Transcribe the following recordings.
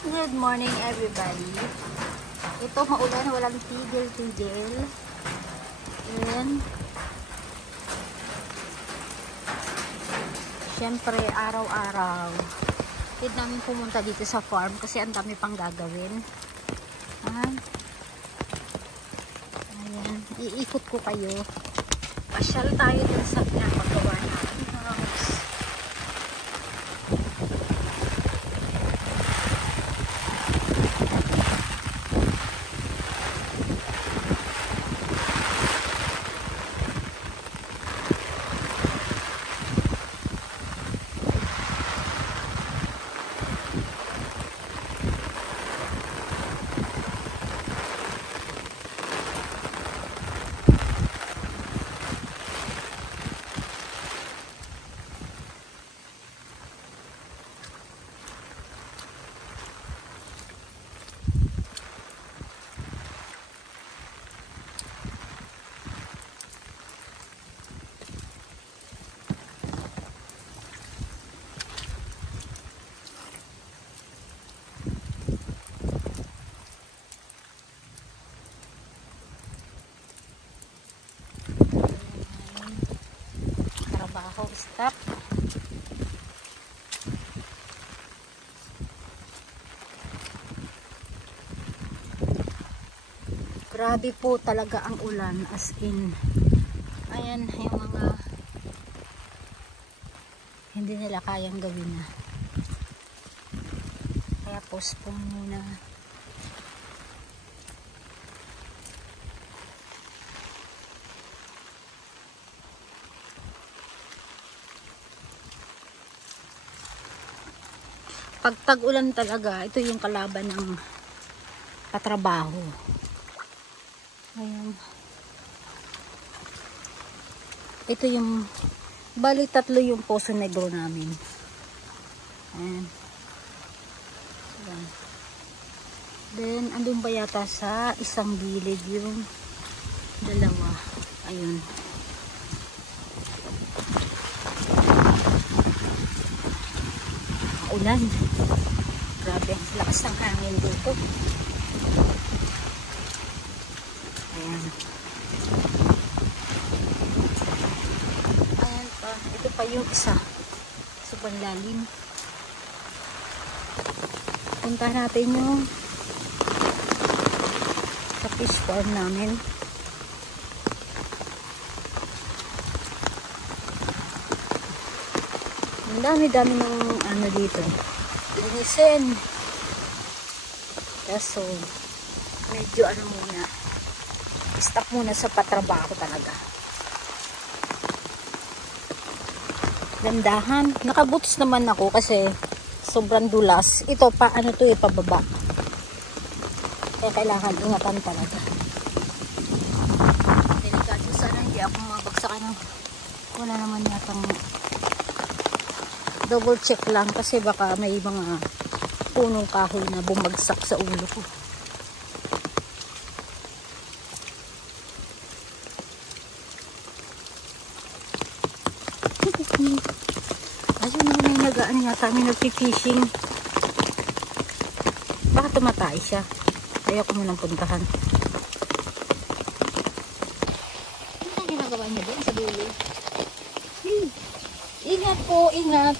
Good morning everybody. Ito maulan, walang tigil-tigil. And syempre araw-araw need namin pumunta dito sa farm kasi ang dami pang gagawin. Ayan, iikot ko kayo. Pasyal tayo din sa pinapagawa natin house. Stop. Grabe po talaga ang ulan, as in. Ayan yung mga hindi nila kayang gawin na. Kaya postpone muna. Pag tag-ulan talaga, ito yung kalaban ng katrabaho. Ayan. Ito yung, bali 3 yung Poso Negro namin. Ayan. Ayan. Then, andun ba yata sa isang gilid yung dalawa. Ayun. Ulan. Grabe, lakas ng hangin dito. Ayan. Ayan pa. Ito pa yung isa. Sobrang lalim. Punta natin yung sa fish farm namin. Ang dami-dami ng ano dito. Linisin. Kaso, medyo ano muna. Stop muna sa patrabaho talaga. Gandahan. Nakaboots naman ako kasi sobrang dulas. Ito pa, ano to pababa. Kaya kailangan ingatan talaga. Delikado sana hindi ako mabagsakan. Wala naman yatang double check lang kasi baka may mga punong kahoy na bumagsak sa ulo ko. Ayun na may nagaan yata, may nagpipishing. Baka tumatay siya. Kaya ko munang puntahan. Ano ang ginagawa niya doon sa dulo? Ingat po, ingat.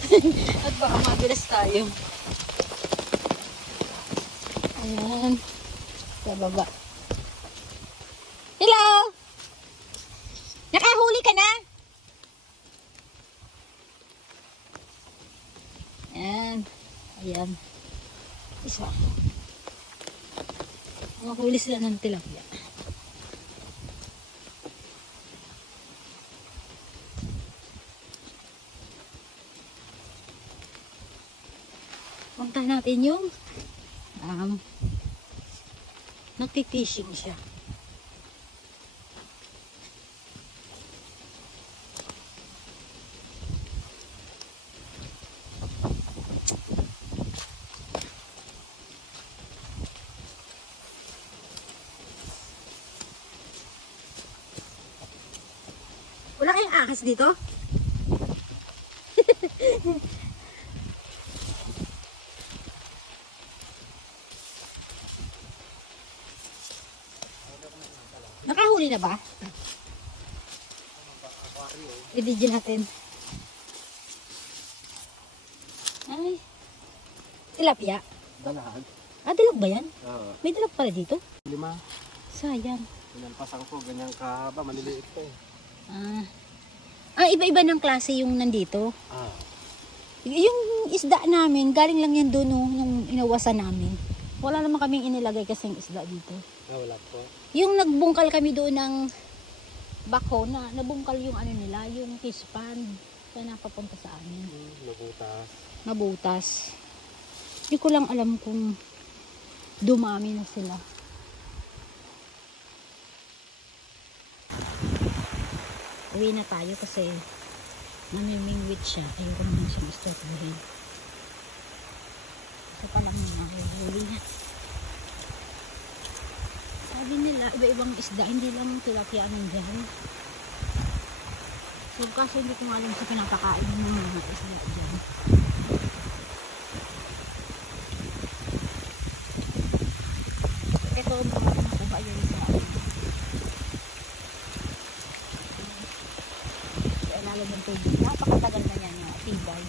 At baka mabilas tayo. Ayan. Sa baba. Hello! Nakahuli ka na? Ayan. Ayan. Isa. Nakahuli sila ng tilapia. Punta natin yung nagtitishing siya. Wala kayong ahas dito? na ba? I-video natin. Ay. Tilapia. Dalag. Ah, dalag ba yan? Oo. May dalag pala dito? 5. Sayang. Pinalpasan ko, ganyan kahaba, maliliit to eh. Iba-iba ng klase yung nandito. Ah. Yung isda namin, galing lang yan doon nung inawasan namin. Wala naman kaming inilagay kasing isda dito. Wala po. Yung nagbungkal kami doon ng bako na nabungkal yung ano nila, yung fish pond. Kaya napapunta sa amin. Mabutas. Mabutas. Hindi ko lang alam kung dumami na sila. Uwi na tayo kasi namimingwit siya. Ayoko naman siyang istorbohin. Kasi palang nangyayari na. Sabi nila, iba-ibang isda, hindi lang tilapia nandiyan. So, kasi hindi ko alam sa pinapakain ng mga isda dyan. Ito, mga nakuha yun sa akin. Sa ilalim ng tubig. Napakatagal na yan na tibay.